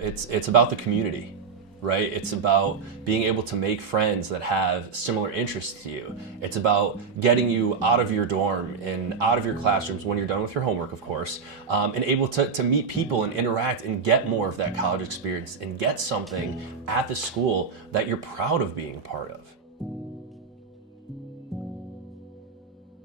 It's about the community, right? It's about being able to make friends that have similar interests to you. It's about getting you out of your dorm and out of your classrooms when you're done with your homework, of course, and able to meet people and interact and get more of that college experience and get something at the school that you're proud of being a part of.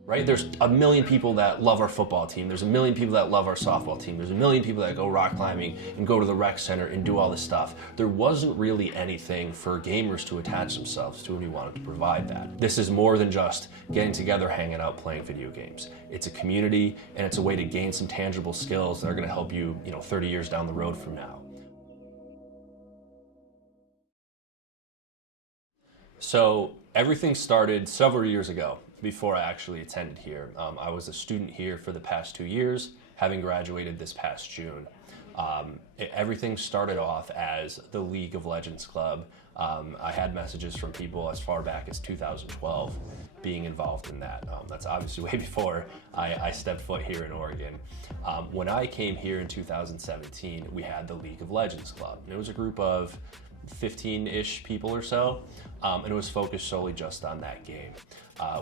Right? There's a million people that love our football team. There's a million people that love our softball team. There's a million people that go rock climbing and go to the rec center and do all this stuff. There wasn't really anything for gamers to attach themselves to, and we wanted to provide that. This is more than just getting together, hanging out, playing video games. It's a community, and it's a way to gain some tangible skills that are going to help you, 30 years down the road from now. So everything started several years ago before I actually attended here. I was a student here for the past 2 years, having graduated this past June. Everything started off as the League of Legends Club. I had messages from people as far back as 2012 being involved in that. That's obviously way before I stepped foot here in Oregon. When I came here in 2017, we had the League of Legends Club. And it was a group of 15-ish people or so, and it was focused solely just on that game.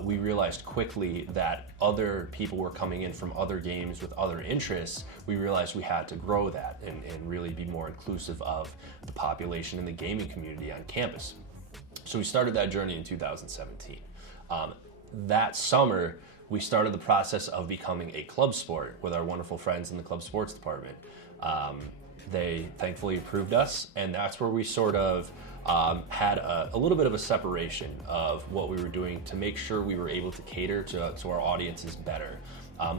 We realized quickly that other people were coming in from other games with other interests. We realized we had to grow that and really be more inclusive of the population in the gaming community on campus. So we started that journey in 2017. That summer, we started the process of becoming a club sport with our wonderful friends in the club sports department. They thankfully approved us, and that's where we sort of had a little bit of a separation of what we were doing to make sure we were able to cater to our audiences better.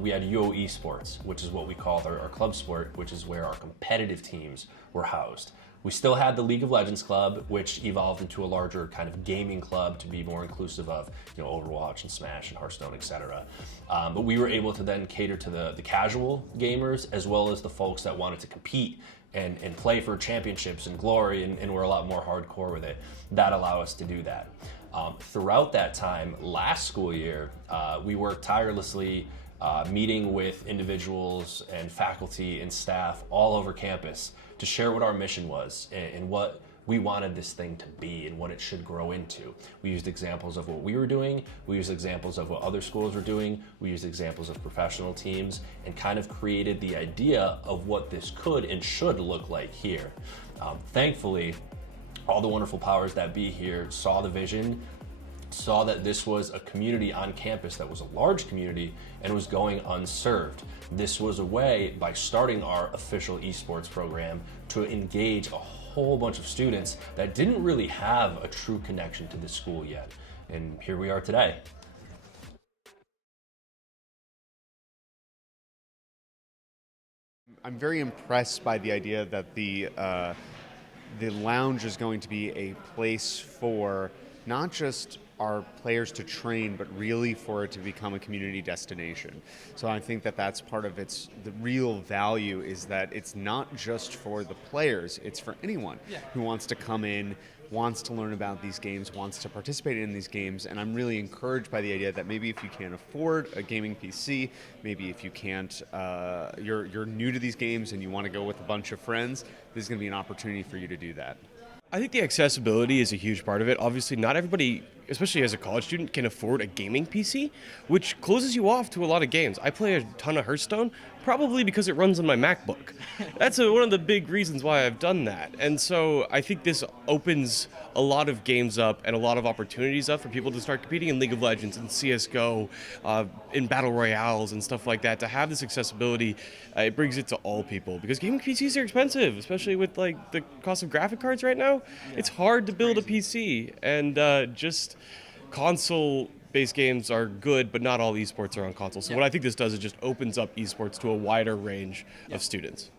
We had EMU Esports, which is what we called our club sport, which is where our competitive teams were housed. We still had the League of Legends Club, which evolved into a larger kind of gaming club to be more inclusive of, Overwatch and Smash and Hearthstone, etc. But we were able to then cater to the casual gamers as well as the folks that wanted to compete and play for championships and glory, and we're a lot more hardcore with it. That allowed us to do that. Throughout that time, last school year, we worked tirelessly meeting with individuals and faculty and staff all over campus to share what our mission was and what we wanted this thing to be and what it should grow into. We used examples of what we were doing, we used examples of what other schools were doing, we used examples of professional teams, and kind of created the idea of what this could and should look like here. Thankfully, all the wonderful powers that be here saw the vision, saw that this was a community on campus that was a large community and was going unserved. This was a way, by starting our official esports program, to engage a whole bunch of students that didn't really have a true connection to the school yet. And here we are today. I'm very impressed by the idea that the lounge is going to be a place for not just our players to train, but really for it to become a community destination. So I think that that's part of the real value, is that it's not just for the players, it's for anyone who wants to come in, wants to learn about these games, wants to participate in these games. And I'm really encouraged by the idea that maybe if you can't afford a gaming PC, maybe if you can't, you're new to these games and you want to go with a bunch of friends, this is going to be an opportunity for you to do that. I think the accessibility is a huge part of it. Obviously, not everybody, especially as a college student, can afford a gaming PC, which closes you off to a lot of games. I play a ton of Hearthstone, probably because it runs on my MacBook. That's one of the big reasons why I've done that. And so I think this opens a lot of games up and a lot of opportunities up for people to start competing in League of Legends and CSGO, in Battle Royales and stuff like that. To have this accessibility, it brings it to all people, because gaming PCs are expensive, especially with like the cost of graphic cards right now. It's hard to build a PC, and just console-based games are good, but not all esports are on console. So what I think this does is just opens up esports to a wider range of students.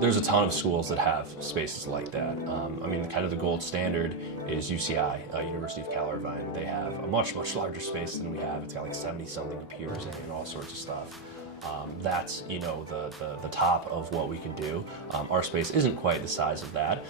There's a ton of schools that have spaces like that. I mean, kind of the gold standard is UCI, University of Cal Irvine. They have a much larger space than we have. It's got like 70-something computers in it and all sorts of stuff. That's the top of what we can do. Our space isn't quite the size of that.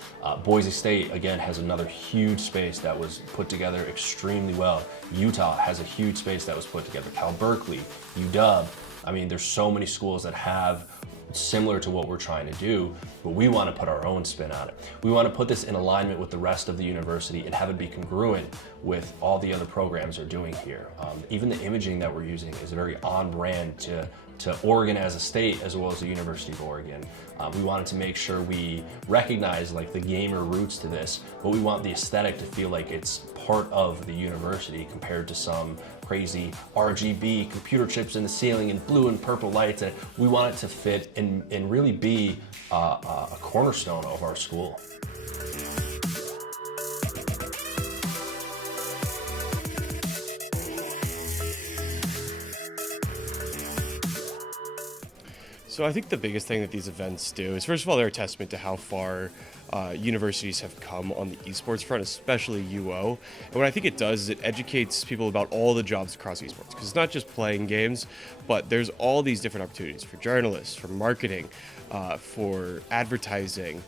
Boise State again has another huge space that was put together extremely well. Utah has a huge space that was put together. Cal Berkeley, UW. I mean, there's so many schools that have similar to what we're trying to do, but we want to put our own spin on it. We want to put this in alignment with the rest of the university and have it be congruent with all the other programs are doing here. Even the imaging that we're using is very on brand to Oregon as a state, as well as the University of Oregon. We wanted to make sure we recognize like the gamer roots to this, but we want the aesthetic to feel like it's part of the university compared to some crazy RGB computer chips in the ceiling and blue and purple lights. And we want it to fit and really be a cornerstone of our school. So I think the biggest thing that these events do is, first of all, they're a testament to how far universities have come on the esports front, especially UO. And what I think it does is it educates people about all the jobs across esports, because it's not just playing games, but there's all these different opportunities for journalists, for marketing, for advertising,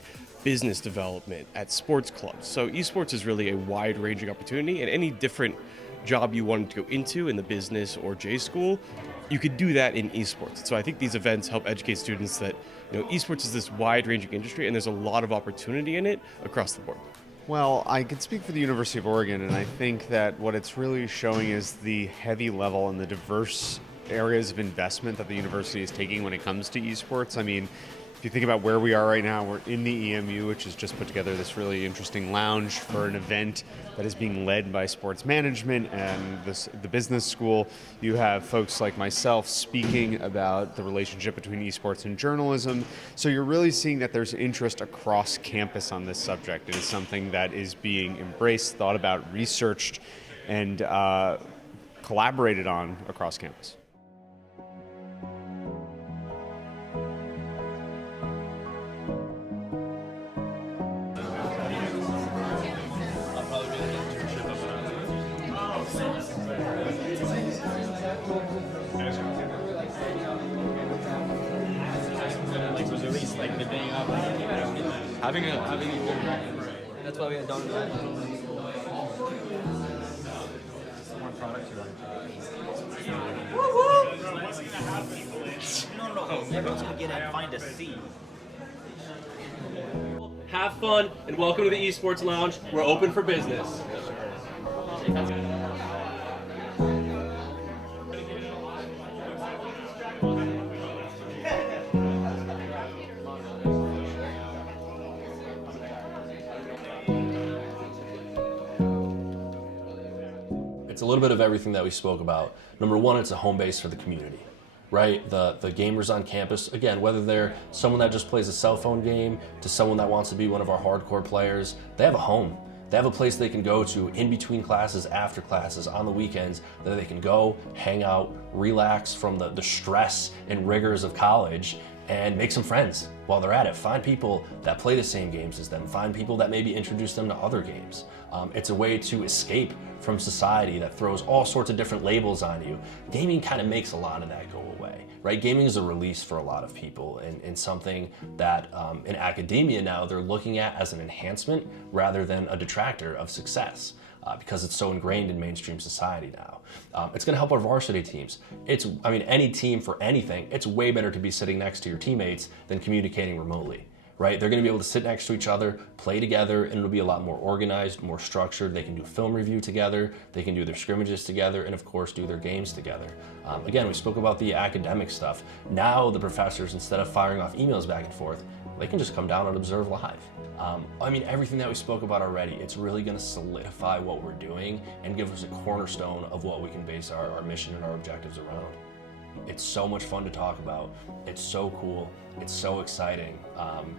business development, at sports clubs. So esports is really a wide-ranging opportunity, and any different job you wanted to go into in the business or J school, you could do that in esports. So I think these events help educate students that esports is this wide-ranging industry, and there's a lot of opportunity in it across the board. Well, I can speak for the University of Oregon, and I think that what it's really showing is the heavy level and the diverse areas of investment that the university is taking when it comes to esports. I mean, if you think about where we are right now, we're in the EMU, which has just put together this really interesting lounge for an event that is being led by sports management and the business school. You have folks like myself speaking about the relationship between esports and journalism. So you're really seeing that there's interest across campus on this subject. It is something that is being embraced, thought about, researched, and collaborated on across campus. Having a that's why we had done that. More products No. Everyone's gonna get in and find a seat. Have fun and welcome to the Esports Lounge. We're open for business. It's a little bit of everything that we spoke about. Number one, it's a home base for the community, right? The gamers on campus, again, whether they're someone that just plays a cell phone game to someone that wants to be one of our hardcore players, they have a home. They have a place they can go to in between classes, after classes, on the weekends, that they can go, hang out, relax from the stress and rigors of college, and make some friends while they're at it. Find people that play the same games as them. Find people that maybe introduce them to other games. It's a way to escape from society that throws all sorts of different labels on you. Gaming kind of makes a lot of that go away, right? Gaming is a release for a lot of people, and something that in academia now they're looking at as an enhancement rather than a detractor of success. Because it's so ingrained in mainstream society now. It's gonna help our varsity teams. Any team for anything, it's way better to be sitting next to your teammates than communicating remotely, right? They're gonna be able to sit next to each other, play together, and it'll be a lot more organized, more structured. They can do film review together, they can do their scrimmages together, and of course do their games together. Again, we spoke about the academic stuff. Now the professors, instead of firing off emails back and forth, they can just come down and observe live. Everything that we spoke about already, it's really gonna solidify what we're doing and give us a cornerstone of what we can base our mission and our objectives around. It's so much fun to talk about. It's so cool. It's so exciting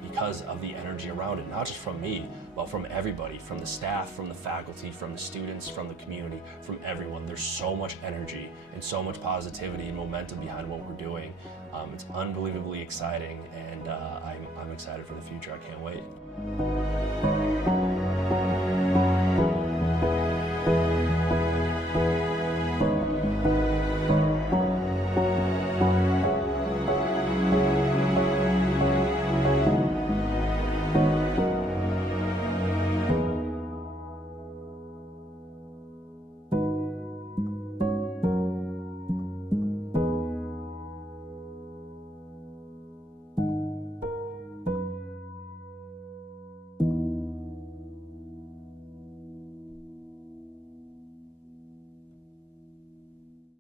because of the energy around it, not just from me, but from everybody, from the staff, from the faculty, from the students, from the community, from everyone. There's so much energy and so much positivity and momentum behind what we're doing. It's unbelievably exciting, and I'm excited for the future. I can't wait.